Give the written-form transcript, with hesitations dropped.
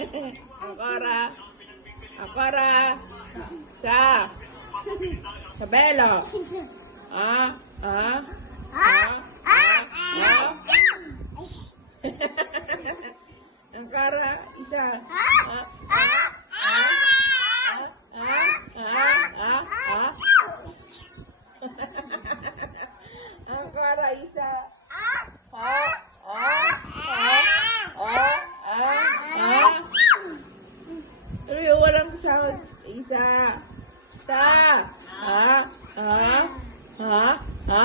Ancora. Ancora. Sa. Sabelo. Ah. Ah. Ah. Ah. Ancora. Isa. Ah. Ah. Ancora isa. Pero walang sound. Isa. Sa. Ha? Ha? Ha? Ha?